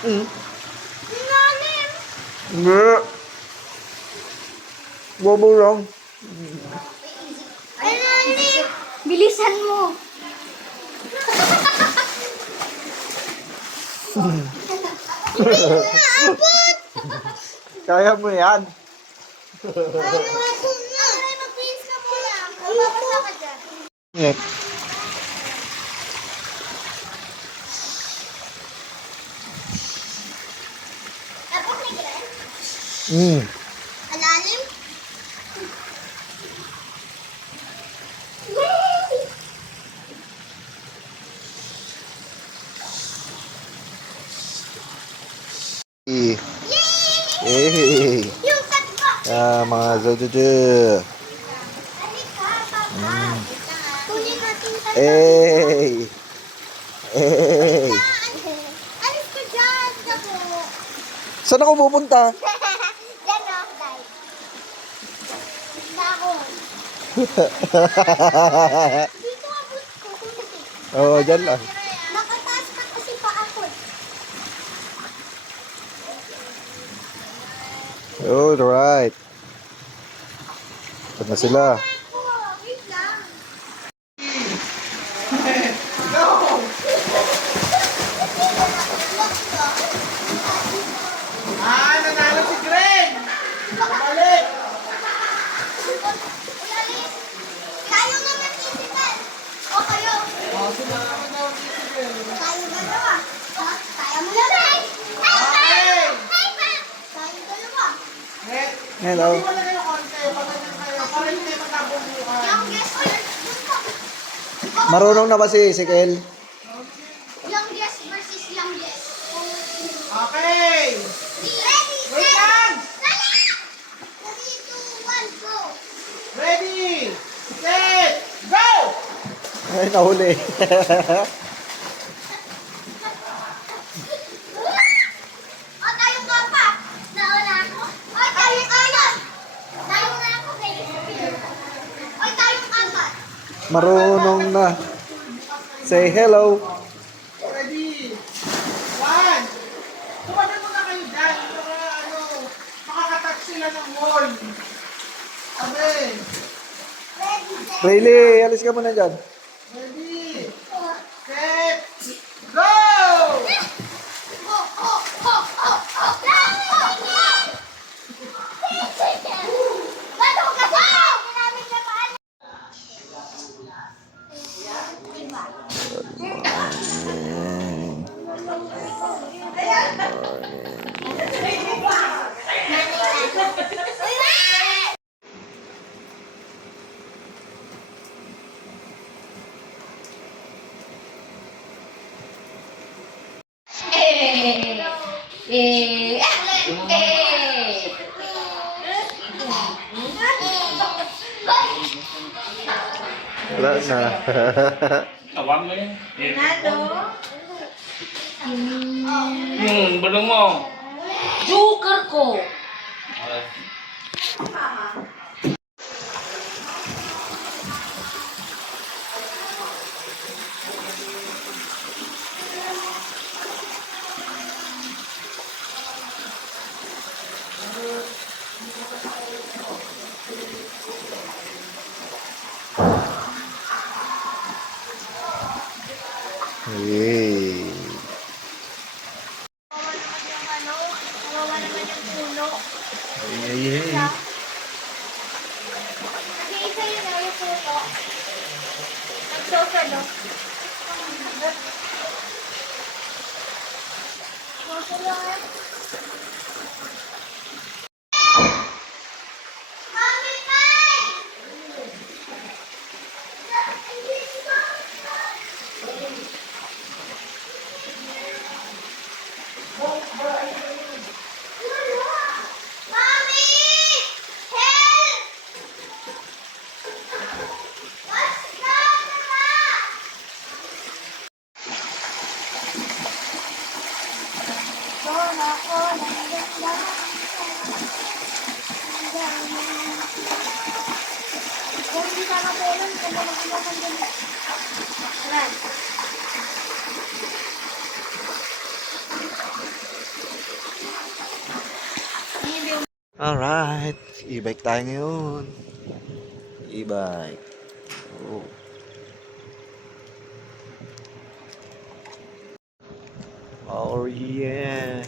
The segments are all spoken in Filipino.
Hmm. Ilalim. Hindi. Bobo lang. Ilalim. Bilisan mo. Abot. Kaya mo yan. Ay, mag-please ka muna. Mababasa ka dyan. Yeah. Abot na gilan. Hmm. Alalim. Eh. Yay! Eh. Yung tatlo. Mga zojojo. Halika, Papa. Kunin natin tatlo. Eh. Eh. Alis ka dyan, dabo. Saan ako pupunta? Yan o, guys. Dahon. Dito abot ko. Oo, dyan lang. Nakataas na kasi pa ako. Alright. Ito na sila. Ako, wait lang. Nanalo si Greg! Balik! Tayo nga mag-isipan. O kayo. Tayo dalawa. Ha? Tayo mo na, Greg. Okay! Tayo dalawa. Hello. Hindi mo na kayo konti. Patayin kayo. Para hindi kayo magkabubukan. Young guest versus Marunong na ba si Kel? young guest versus young guest. Okay! Ready, Wait set, lang! dali! 3, 2, 1, go! Ready! Set! Go! Ay, nahuli. O, tayong apat. Nauna ako. O, tayong apat. Tayong na ako, guys. O, tayong apat. Marunong na. Say hello. Ready! One! Tumagal muna kayo dyan. Para makakatouch sila ng wall. Okay. Ready, set, Rayleigh, alis ka muna dyan. Ready! go! Set! Go! Go, go, go, go, go! Bato ka sa! Ginamit na paan. Diba? Wala na. Tawag mo yun. Balong mo. Joker ko. Hey. Kawawa naman yung puno. Hey. Nag-iisa yun na yung puno. Nagsosalo. Nagsosalo nga. Mami, Pai! Mami! Help! What's that? Bola ko ng ganda. Kung hindi ka nakapulong, kung ba magkakaroon din. Ayan. Alright. E-bike tayo ngayon. E-bike. Oh. Oh yeah.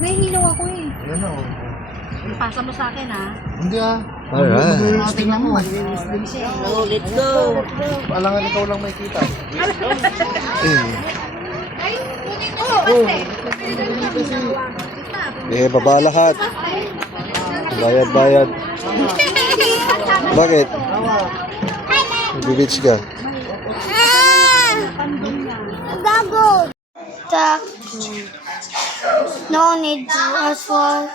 May hilaw ako eh. Ayan o. Pasa mo sa akin, ha? Hindi Alright. Tingnan mo. Oh, let's go. Alangan ikaw lang may kita. Baba lahat. Bayad. Bakit? Nag-beach ka? Gago. Tak. No need to ask for.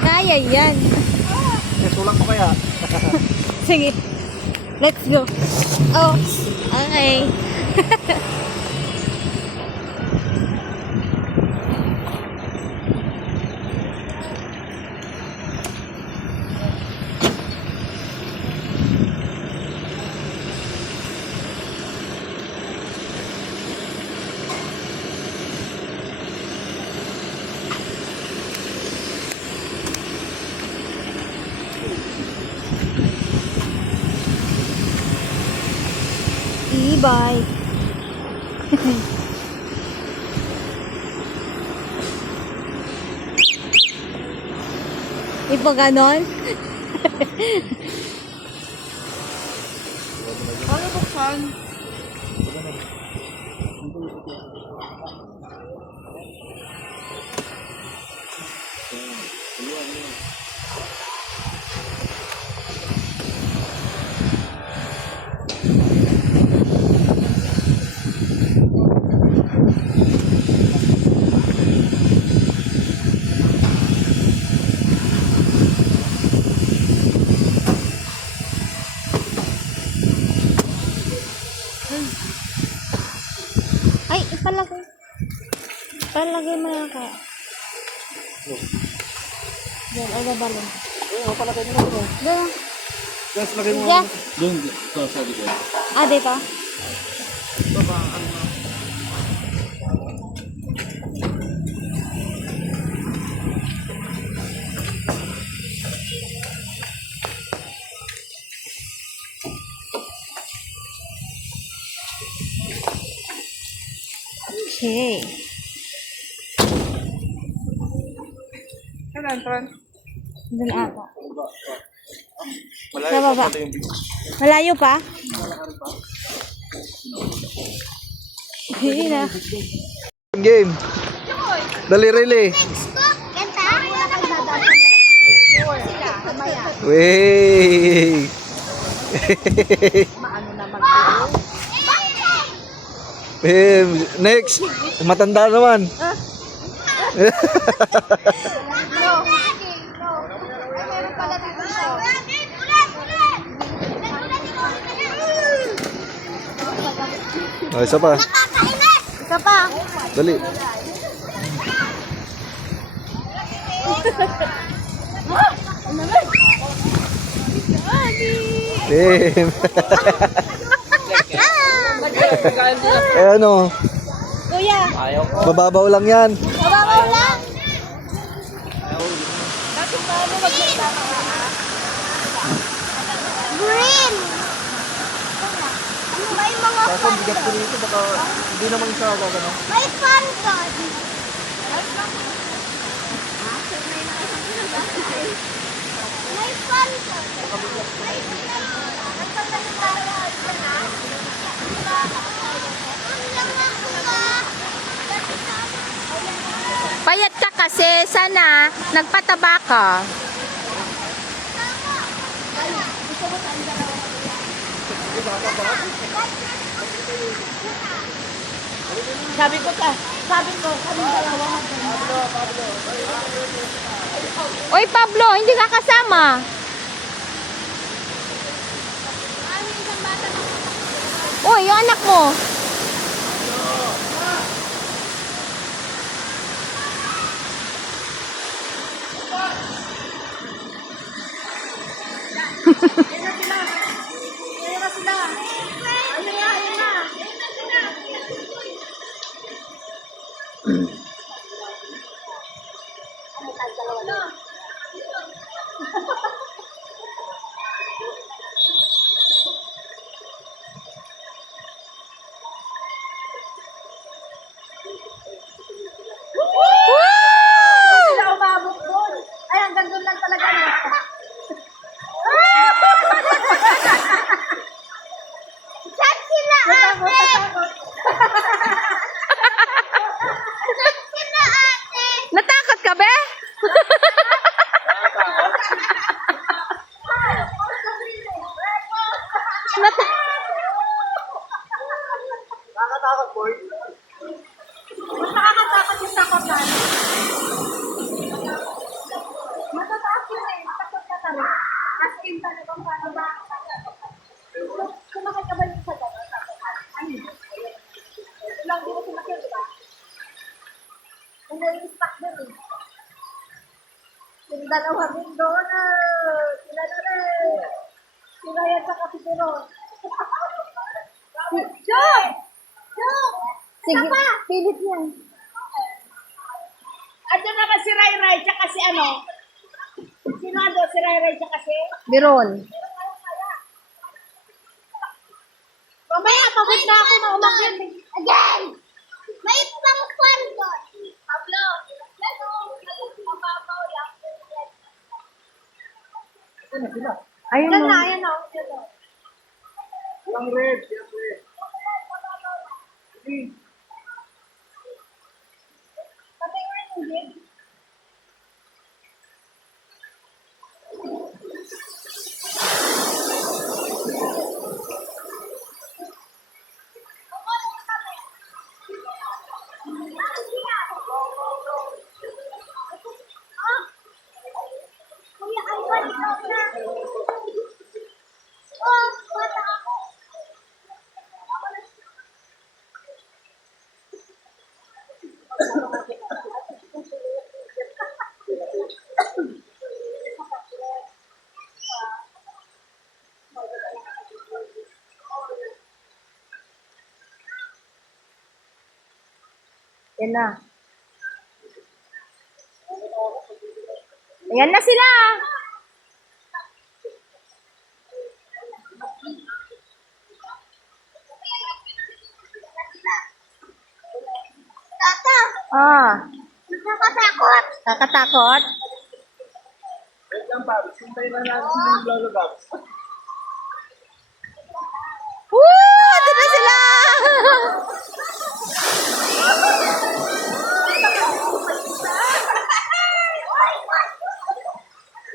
Kaya yan. Sulang ko kaya. Sige. Let's go. Oh, okay. E-bike. Ipa ganon? Ano buksan? Ay, ipalagay. Palagay mo lang kaya. Diyan, ay babalong. Oo, palagay mo na ito. Diyan. Guys, lagay mo. Diyan. Doon, sa likod. Ah, dito. Okay. Kailan, Tron? Doon ata. Sa baba. Malayo pa? Hindi na. Game. Dali relay. Ganda. Wey. Next. Matanda naman. Oh, isa pa. Isa pa. Dali. Damn. Eh ano? Kuya, Mababaw lang yan. mababaw lang. Green! Ano ba yung mga Kaso bigat ko rito, baka hindi naman siya gagano. May fun doon. May fun doon. May Payat ka kasi. Sana nagpataba ka. Sabi ko, kami dalawa. Oy, Pablo, hindi ka kasama. Uy, yung anak mo. Sila umabot doon. Ay, hanggang doon lang talaga. Saan sila ate? Saan sila ate? Natakot ka ba? Nakakatakot, boy. Nakakatakot yung takotan. Matataas yun eh. Takot ka kami. As in talagang paano ba? Sumakit ka ba yung sa gano'n? Ano? Ilang di mo sumakit, di ba? Kung nai-stack doon eh. Yung dalawa din doon sila na rin. Sila yan sa kapituron. Jom! Jom! Sige, pilit yan. Andiyan na si Ray Ray, tsaka si ano? Sino ando? Si Ray Ray, tsaka si? Biron. Mamaya, pagod na ako na umakyat. Again! May pang fun doon. Pablo, mababaw lang. Ayun Yan mo. na, yan na. Yan na. Yung red, yung red. Patay ko rin yung gig. Kuya, ay balik na. Oh, bata ako. Yan na. Ayan na sila. Tata, Ah, nakakatakot. nakatakot. Wait lang, Pabs. Hintayin na natin yung Lolo Babs. Woo! Ito na sila!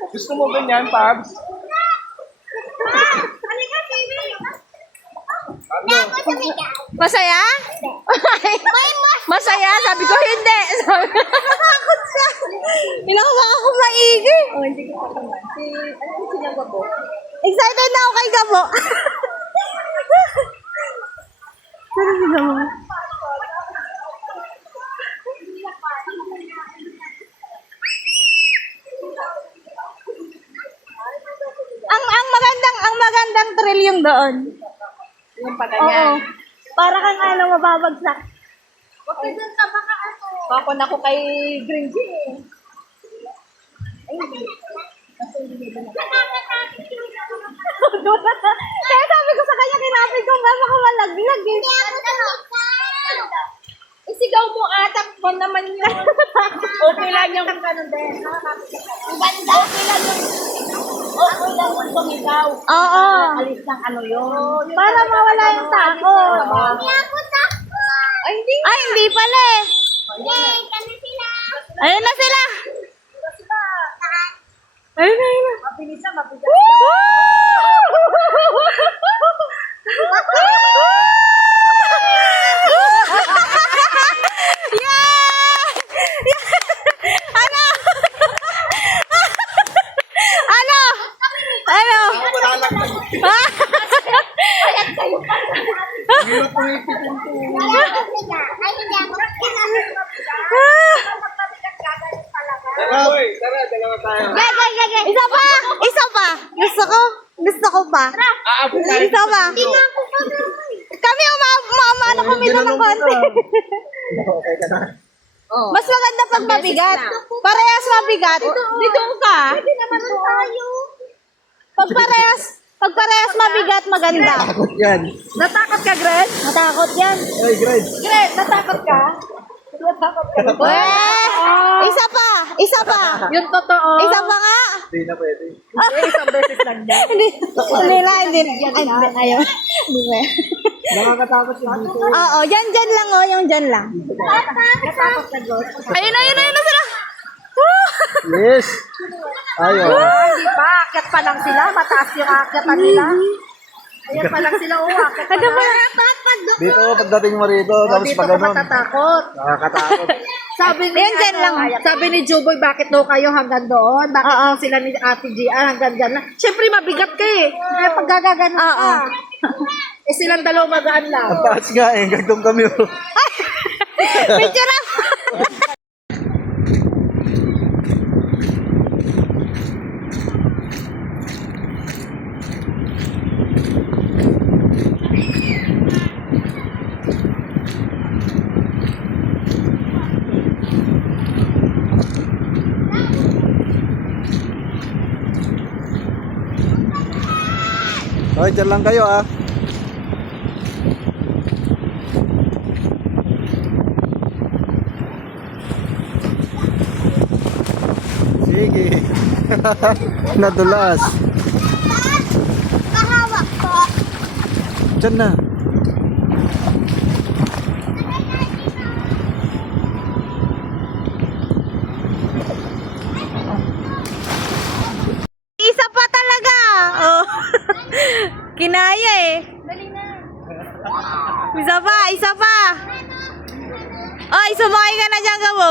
Gusto mo ganyan, Pabs? Halika, baby. Ako sa bigas. Masaya? Masaya? Sabi ko hindi. Nakakot siya. Inawa ako maigi. Oh, hindi ko pa naman. Ano yung sinagawa ko? Excited na ako kay Gabo. Ano si Gabo? Ang magandang thrill yung doon. Yung pala Oo. niya. Para kang ano, mababagsak. Okay, dun ka baka ano. Bakon ako kay Green G eh. Kaya sabi ko sa kanya, kinapit ko ba baka malaglag eh. Hindi ako talaga. Isigaw mo atak mo naman yun. Okay lang yung ganun din. Ganda. Okay lang yung sumigaw. Oo. Alis ng ano yun. Para mawala yung takot. Hindi ako takot. Ay, hindi. Ay, hindi pala eh. Yay, kami sila. Ayun na sila. Ayun na, ayun na. Mabilis na, mabigat. Ano? Ano? Ano? Wala ako sila. Ay, hindi ako Tara, boy. Tara, dalawa tayo. Isa pa! Isa pa! Gusto ko pa. Aabot tayo. Isa pa. Kami umaano kami doon ng konti. Okay ka na. Mas maganda pag mabigat. Parehas mabigat. Dito ka. Hindi naman tayo. Pag parehas mabigat, maganda. Takot yan. Natakot ka, Gret? Matakot yan. Ay, great. Gret, natakot ka? Natakot ka. Isa pa! Isa pa! Yung totoo. Isa pa nga! Hindi na pwede. Isang beses lang din. Hindi na, hindi. Ayaw. Hindi na. Nakakatakot yung dito. Oo, dyan lang oh, yung dyan lang. Natakot ka, Gret. Ayun na sila. Yes. Ayaw. Hindi pa, akyat pa lang sila. Mataas yung akyatan nila. Ayan pa lang sila, akyat pa lang. Dito, pagdating mo rito, tapos Dito pag ka ganun. matatakot. Nakakatakot. Sabi ni, Ayan, dyan lang. sabi ni Juboy, bakit daw kayo hanggang doon? Bakit daw sila ni Ate Gia hanggang dyan lang? Siyempre, mabigat ka eh. Kaya pag gagaganon Oo. ka. Eh, silang dalawa magaan lang. Ang taas nga eh, gagdong kami. Picture up! Okay, dyan lang kayo ah. Sige. Nadulas. Kahawak ko. Diyan na. Isa pa talaga. Oh. Kinaya eh. Isa pa. Ay, sumakay ka na dyan, Gabo.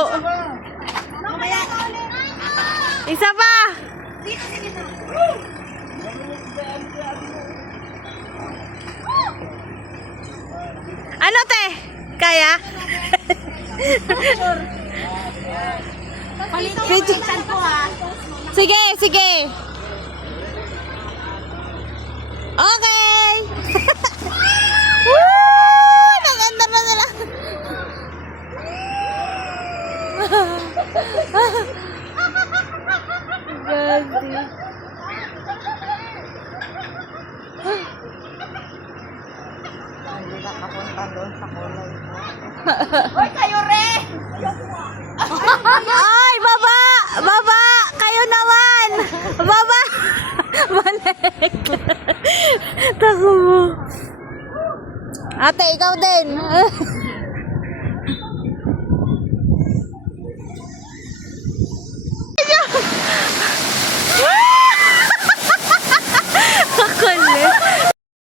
Isa pa. Ano, te? Kaya? Sige. Okay. Woo! Naganda na sila. Gabi. Hindi nakapunta doon sa kulay mo. Hoy, kayo re! Ay, baba! Baba! Kayo naman! Baba! Balik! Tako mo. Ate, ikaw din.